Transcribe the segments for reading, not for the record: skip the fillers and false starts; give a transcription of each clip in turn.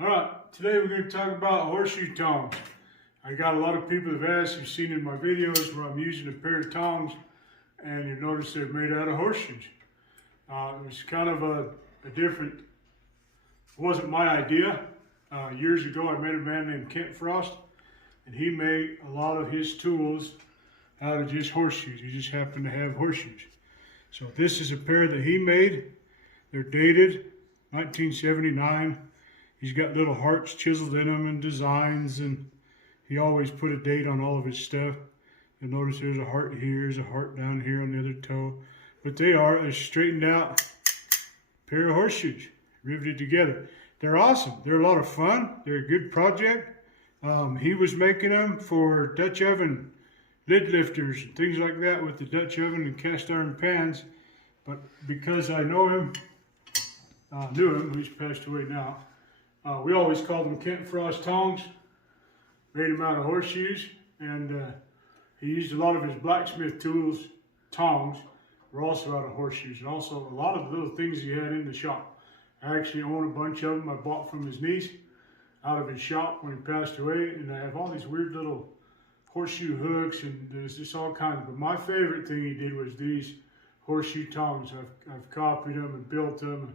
Alright, today we're going to talk about horseshoe tongs. I got a lot of people have asked, you've seen in my videos where I'm using a pair of tongs and you notice they're made out of horseshoes. It was kind of a different, it wasn't my idea. Years ago I met a man named Kent Frost and he made a lot of his tools out of just horseshoes. He just happened to have horseshoes. So this is a pair that he made. They're dated 1979. He's got little hearts chiseled in them and designs, and he always put a date on all of his stuff. You'll notice there's a heart here, there's a heart down here on the other toe. But they are a straightened out pair of horseshoes, riveted together. They're awesome. They're a lot of fun. They're a good project. He was making them for Dutch oven lid lifters and things like that with the Dutch oven and cast iron pans. But because I know him, knew him, he's passed away now. We always called them Kent Frost tongs. Made them out of horseshoes, and he used a lot of his blacksmith tools, tongs, were also out of horseshoes, and also a lot of the little things he had in the shop. I actually own a bunch of them I bought from his niece out of his shop when he passed away, and I have all these weird little horseshoe hooks, and there's just all kinds. But my favorite thing he did was these horseshoe tongs. I've copied them and built them.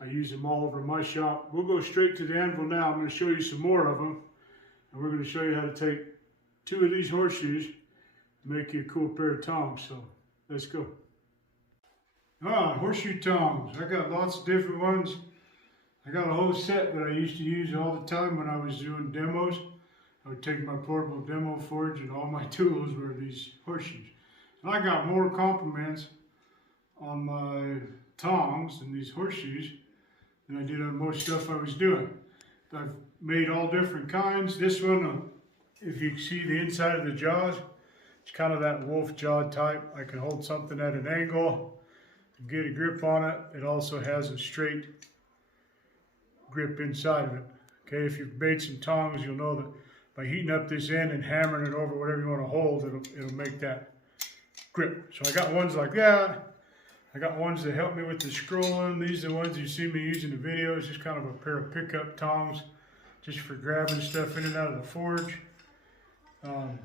I use them all over my shop. We'll go straight to the anvil now. I'm going to show you some more of them. And we're going to show you how to take two of these horseshoes and make you a cool pair of tongs. So let's go. Horseshoe tongs. I got lots of different ones. I got a whole set that I used to use all the time when I was doing demos. I would take my portable demo forge and all my tools were these horseshoes. And I got more compliments on my tongs and these horseshoes than I did on most stuff I was doing. I've made all different kinds. This one, if you see the inside of the jaws, it's kind of that wolf jaw type. I can hold something at an angle and get a grip on it. It also has a straight grip inside of it. Okay, if you've made some tongs, you'll know that by heating up this end and hammering it over whatever you want to hold, it'll make that grip. So I got ones like that. I got ones that help me with the scrolling. These are the ones you see me using in the videos, just kind of a pair of pickup tongs, just for grabbing stuff in and out of the forge.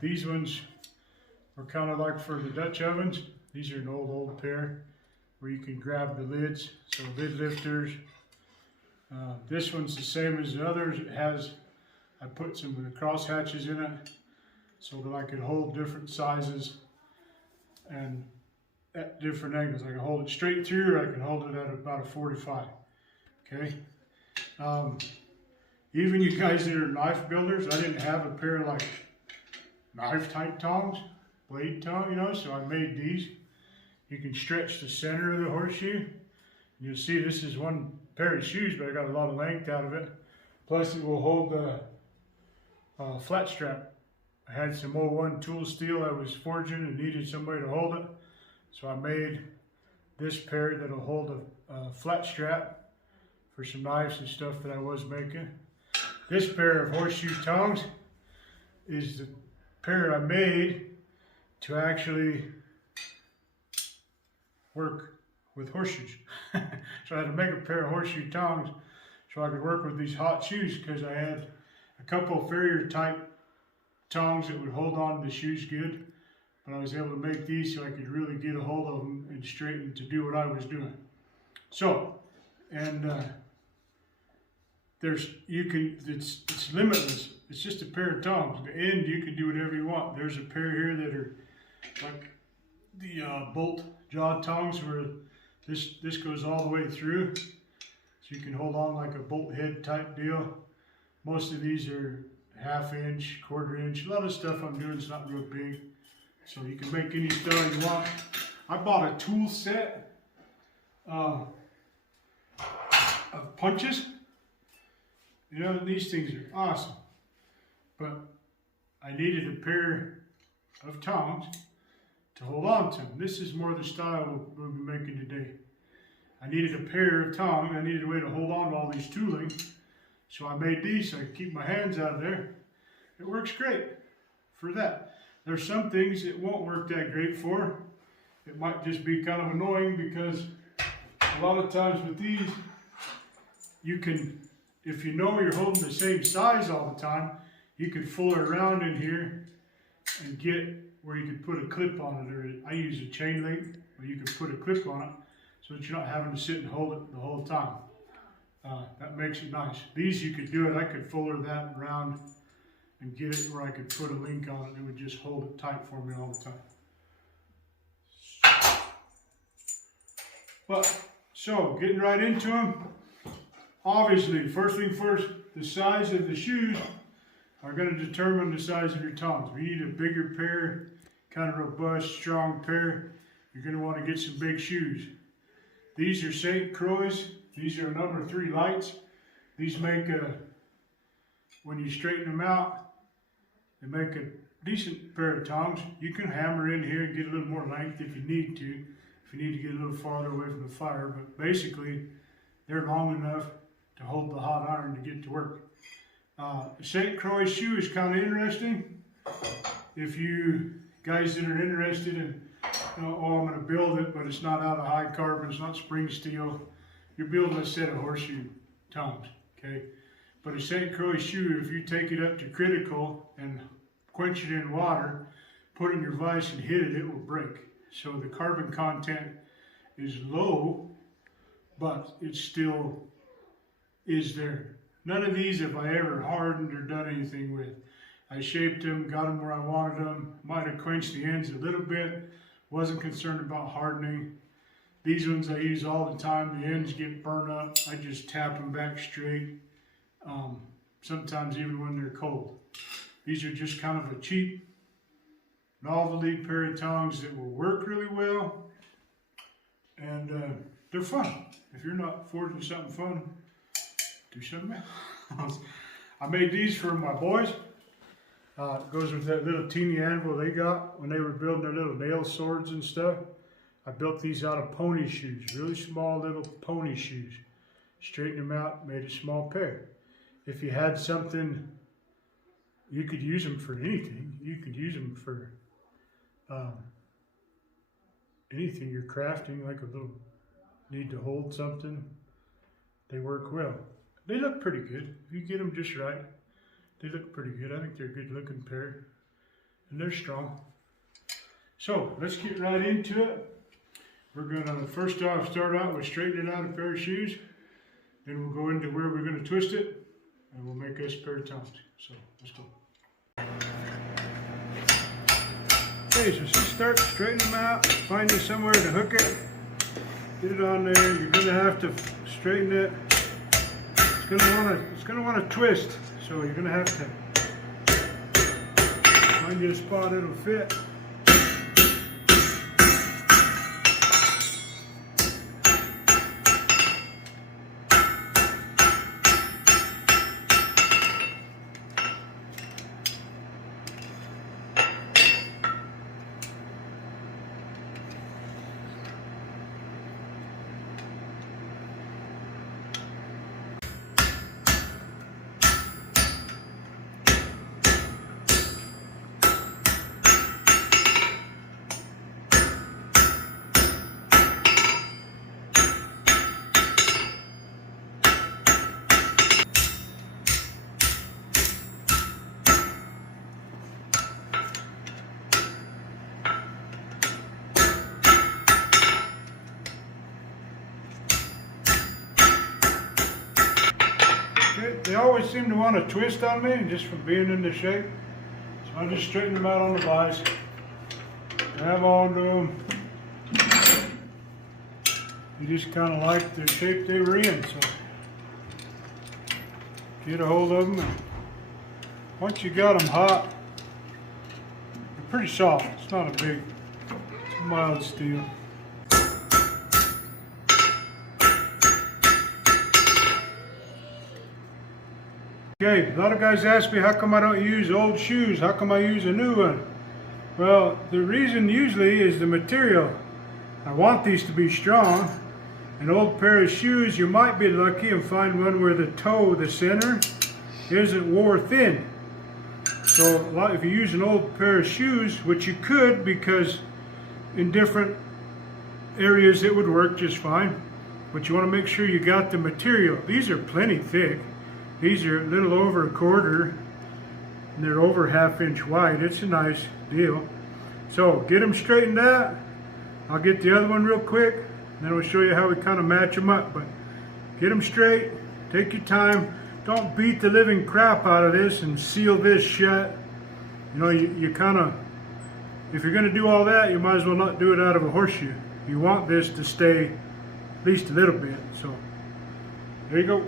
These ones are kind of like for the Dutch ovens. These are an old pair where you can grab the lids, so lid lifters. This one's the same as the others. It has, I put some cross hatches in it so that I could hold different sizes and at different angles. I can hold it straight through, or I can hold it at about a 45. Okay. Even you guys that are knife builders, I didn't have a pair of like knife type tongs, blade tong, you know, so I made these. You can stretch the center of the horseshoe. You'll see this is one pair of shoes, but I got a lot of length out of it. Plus it will hold the flat strap. I had some 01 tool steel I was forging and needed somebody to hold it. So I made this pair that'll hold a flat strap for some knives and stuff that I was making. This pair of horseshoe tongs is the pair I made to actually work with horseshoes. So I had to make a pair of horseshoe tongs so I could work with these hot shoes, because I had a couple of farrier type tongs that would hold on to the shoes good. But I was able to make these so I could really get a hold of them and straighten to do what I was doing. So, and it's limitless. It's just a pair of tongs. The end, you can do whatever you want. There's a pair here that are like the bolt jaw tongs where this goes all the way through. So you can hold on like a bolt head type deal. Most of these are 1/2 inch, 1/4 inch. A lot of stuff I'm doing is not real big. So you can make any style you want. I bought a tool set of punches. You know, these things are awesome. But I needed a pair of tongs to hold on to them. This is more the style we'll be making today. I needed a pair of tongs. I needed a way to hold on to all these tooling. So I made these so I could keep my hands out of there. It works great for that. There's some things it won't work that great for. It might just be kind of annoying because a lot of times with these, you can if you know you're holding the same size all the time, you could fool around in here and get where you could put a clip on it. Or I use a chain link, where you could put a clip on it so that you're not having to sit and hold it the whole time. That makes it nice. These you could do it. I could fuller that around and get it where I could put a link on it. It would just hold it tight for me all the time. But, so getting right into them. Obviously, first thing first, the size of the shoes are going to determine the size of your tongs. If you need a bigger pair, kind of robust, strong pair, you're going to want to get some big shoes. These are St. Croix. These are number 3 lights. These make when you straighten them out, they make a decent pair of tongs. You can hammer in here and get a little more length if you need to, if you need to get a little farther away from the fire. But basically, they're long enough to hold the hot iron to get to work. The St. Croix shoe is kind of interesting. If you guys that are interested in, oh, I'm going to build it, but it's not out of high carbon, it's not spring steel. You're building a set of horseshoe tongs, okay? But a St. Croix shoe, if you take it up to critical and quench it in water, put it in your vise and hit it, it will break. So the carbon content is low, but it still is there. None of these have I ever hardened or done anything with. I shaped them, got them where I wanted them, might have quenched the ends a little bit, wasn't concerned about hardening. These ones I use all the time, the ends get burnt up, I just tap them back straight, sometimes even when they're cold. These are just kind of a cheap novelty pair of tongs that will work really well, and they're fun. If you're not forging something fun, do something else. I made these for my boys. It goes with that little teeny anvil they got when they were building their little nail swords and stuff. I built these out of pony shoes, really small little pony shoes. Straightened them out, made a small pair. If you had something, you could use them for anything. You could use them for anything you're crafting, like a little need to hold something. They work well. They look pretty good. If you get them just right, they look pretty good. I think they're a good looking pair. And they're strong. So let's get right into it. We're going to first off start out with straightening out a pair of shoes. Then we'll go into where we're going to twist it. And we'll make us a pair of tongs. So let's go. Okay, so just start straightening them out. Finding somewhere to hook it. Get it on there. You're going to have to straighten it. It's going to want to twist, so you're going to have to find you a spot it'll fit. They always seem to want to twist on me just from being in the shape. So I just straighten them out on the vise. Grab onto them. You just kind of like the shape they were in. So get a hold of them. And once you got them hot, they're pretty soft. It's not a big, it's a mild steel. Okay, a lot of guys ask me how come I don't use old shoes, how come I use a new one? Well, the reason usually is the material. I want these to be strong. An old pair of shoes, you might be lucky and find one where the toe, the center, isn't wore thin. So if you use an old pair of shoes, which you could because in different areas it would work just fine, but you want to make sure you got the material. These are plenty thick. These are a little over 1/4, and they're over 1/2 inch wide. It's a nice deal. So get them straightened out. I'll get the other one real quick, and then we'll show you how we kind of match them up. But get them straight, take your time. Don't beat the living crap out of this and seal this shut. You know, you kind of, if you're going to do all that, you might as well not do it out of a horseshoe. You want this to stay at least a little bit. So there you go.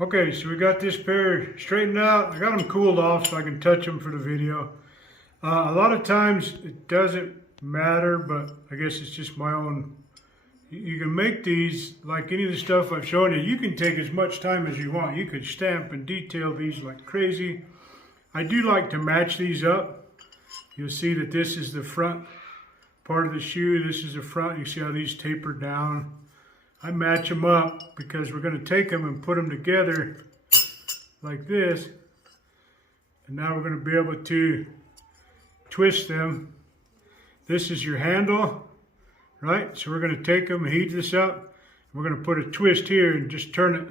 Okay, so we got this pair straightened out. I got them cooled off so I can touch them for the video. A lot of times it doesn't matter, but I guess it's just my own. You can make these like any of the stuff I've shown you. You can take as much time as you want. You could stamp and detail these like crazy. I do like to match these up. You'll see that this is the front part of the shoe. This is the front. You see how these taper down. I match them up because we're going to take them and put them together like this. And now we're going to be able to twist them. This is your handle, right? So we're going to take them and heat this up. We're going to put a twist here and just turn it,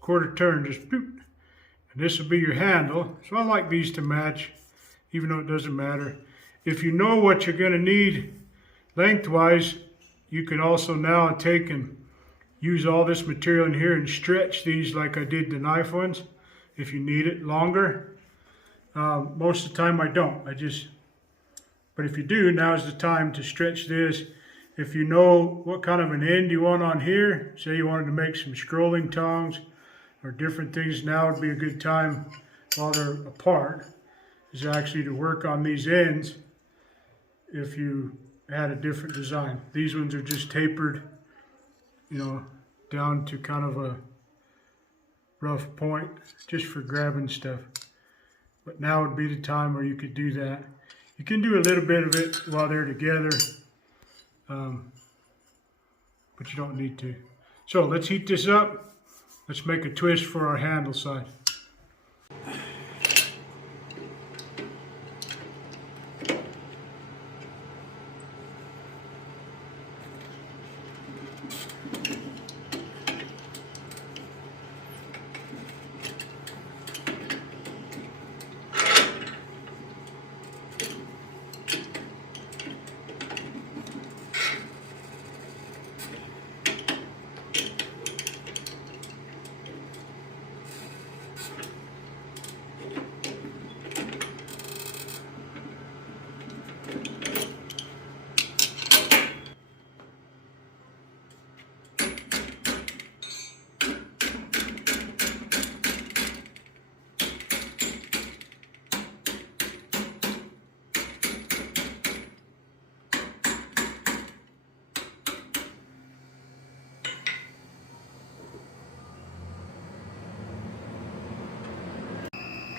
1/4 turn, just boop. And this will be your handle. So I like these to match, even though it doesn't matter. If you know what you're going to need lengthwise, you can also now take and use all this material in here and stretch these like I did the knife ones if you need it longer. Most of the time I don't. But if you do, now's the time to stretch this. If you know what kind of an end you want on here, say you wanted to make some scrolling tongs or different things, now would be a good time while they're apart, is actually to work on these ends if you had a different design. These ones are just tapered, you know, down to kind of a rough point just for grabbing stuff. But now would be the time where you could do that. You can do a little bit of it while they're together, but you don't need to. So let's heat this up. Let's make a twist for our handle side.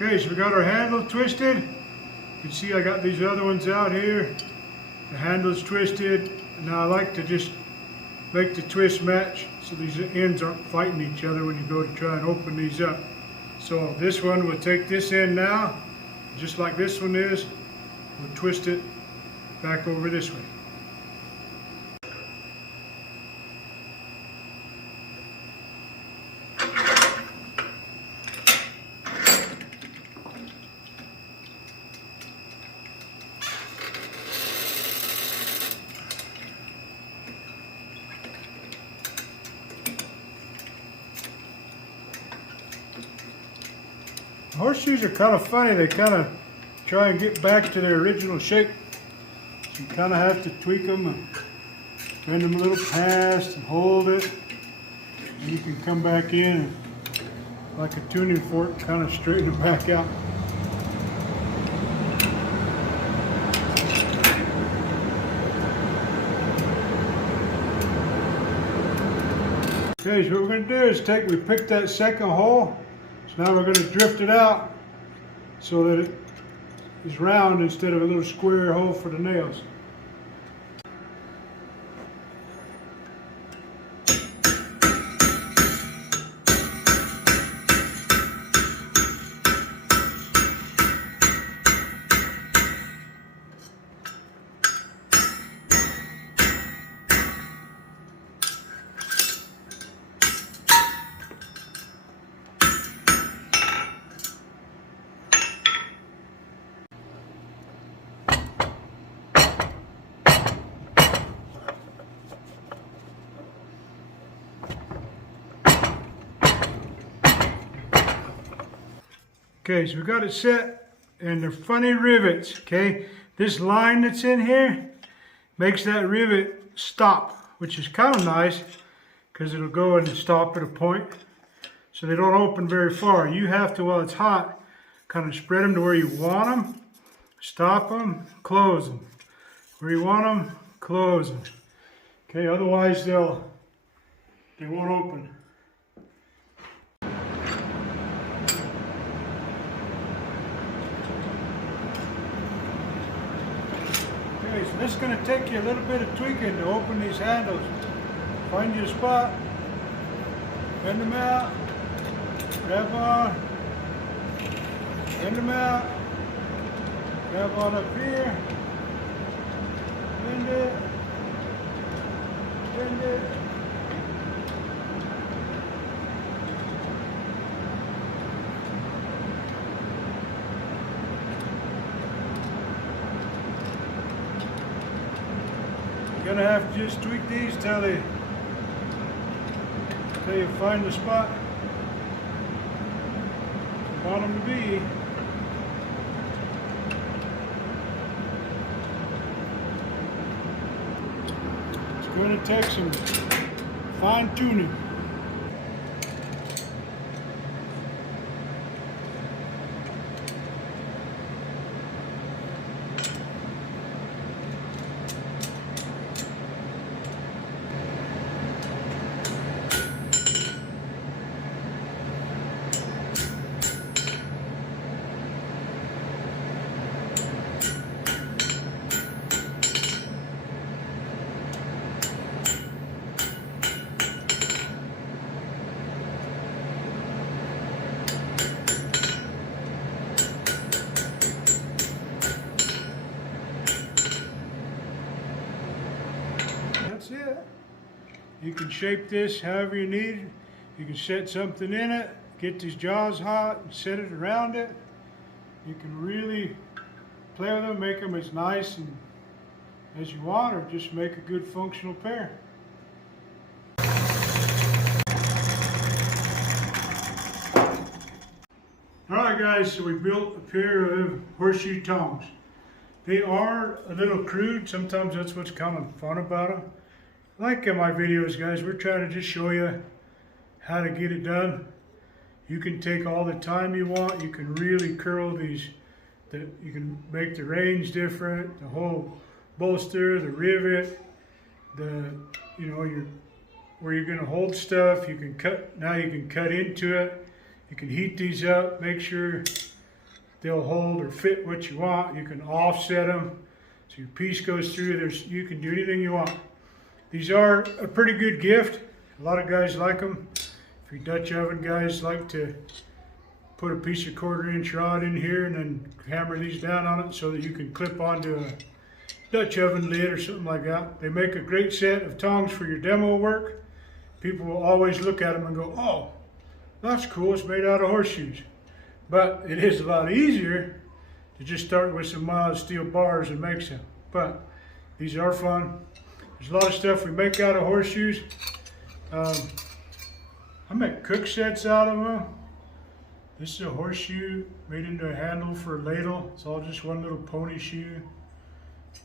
Okay, so we got our handle twisted. You can see I got these other ones out here. The handle's twisted. Now I like to just make the twist match so these ends aren't fighting each other when you go to try and open these up. So this one, we'll take this end now, just like this one is. We'll twist it back over this way. Horseshoes are kind of funny. They kind of try and get back to their original shape. So you kind of have to tweak them and bend them a little past and hold it. And you can come back in and, like a tuning fork, kind of straighten them back out. Okay, so what we're going to do is we picked that second hole. So now we're going to drift it out so that it is round instead of a little square hole for the nails. Okay, so we got it set, and they're funny rivets, okay? This line that's in here makes that rivet stop, which is kind of nice because it'll go and stop at a point. So they don't open very far. You have to, while it's hot, kind of spread them to where you want them, stop them, close them. Where you want them, close them. Okay, otherwise they won't open. Okay, so this is going to take you a little bit of tweaking to open these handles. Find your spot, bend them out, grab on, bend them out, grab on up here, bend it, bend it. You're gonna have to just tweak these till you find the spot you want them to be. It's going to take some fine tuning. That's it. You can shape this however you need. You can set something in it, get these jaws hot and set it around it. You can really play with them, make them as nice and as you want, or just make a good functional pair. Alright guys, so we built a pair of horseshoe tongs. They are a little crude. Sometimes that's what's kind of fun about them. Like in my videos, guys, we're trying to just show you how to get it done. You can take all the time you want. You can really curl these. You can make the range different, the whole bolster, the rivet, where you're going to hold stuff. You can cut. Now you can cut into it. You can heat these up. Make sure they'll hold or fit what you want. You can offset them so your piece goes through. You can do anything you want. These are a pretty good gift. A lot of guys like them. If you Dutch oven guys like to put a piece of 1/4-inch rod in here and then hammer these down on it so that you can clip onto a Dutch oven lid or something like that. They make a great set of tongs for your demo work. People will always look at them and go, oh, that's cool, it's made out of horseshoes. But it is a lot easier to just start with some mild steel bars and make some. But these are fun. There's a lot of stuff we make out of horseshoes. I make cook sets out of them. This is a horseshoe made into a handle for a ladle. It's all just one little pony shoe.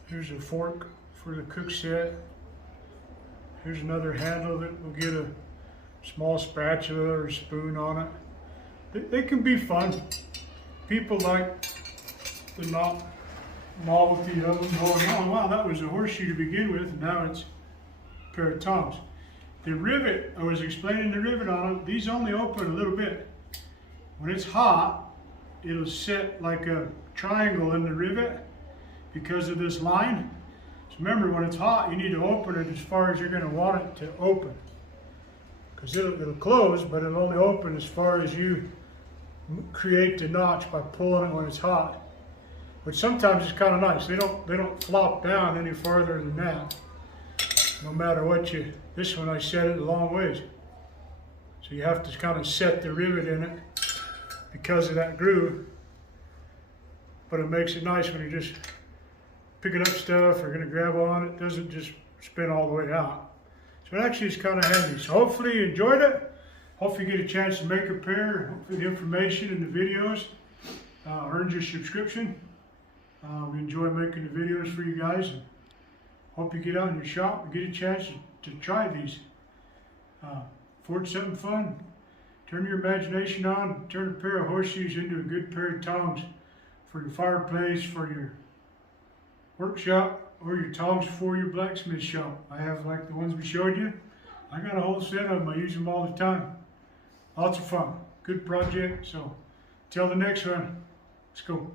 Here's a fork for the cook set. Here's another handle that will get a small spatula or spoon on it. They can be fun. People like the novelty of them going, oh wow, that was a horseshoe to begin with, and now it's a pair of tongs. The rivet, I was explaining the rivet on them, these only open a little bit. When it's hot, it'll set like a triangle in the rivet because of this line. So remember, when it's hot, you need to open it as far as you're going to want it to open. Because it'll close, but it'll only open as far as you create the notch by pulling it when it's hot. Which sometimes is kind of nice. They don't flop down any farther than that. No matter what this one I set it a long ways. So you have to kind of set the rivet in it because of that groove. But it makes it nice when you're just picking up stuff or going to grab on. It doesn't just spin all the way out. So it actually is kind of handy. So hopefully you enjoyed it. Hopefully you get a chance to make a pair. Hopefully the information in the videos earned your subscription. We enjoy making the videos for you guys, and hope you get out in your shop and get a chance to try these. For something fun, turn your imagination on, turn a pair of horseshoes into a good pair of tongs for your fireplace, for your workshop, or your tongs for your blacksmith shop. I have like the ones we showed you. I got a whole set of them. I use them all the time. Lots of fun. Good project. So, till the next one, let's go.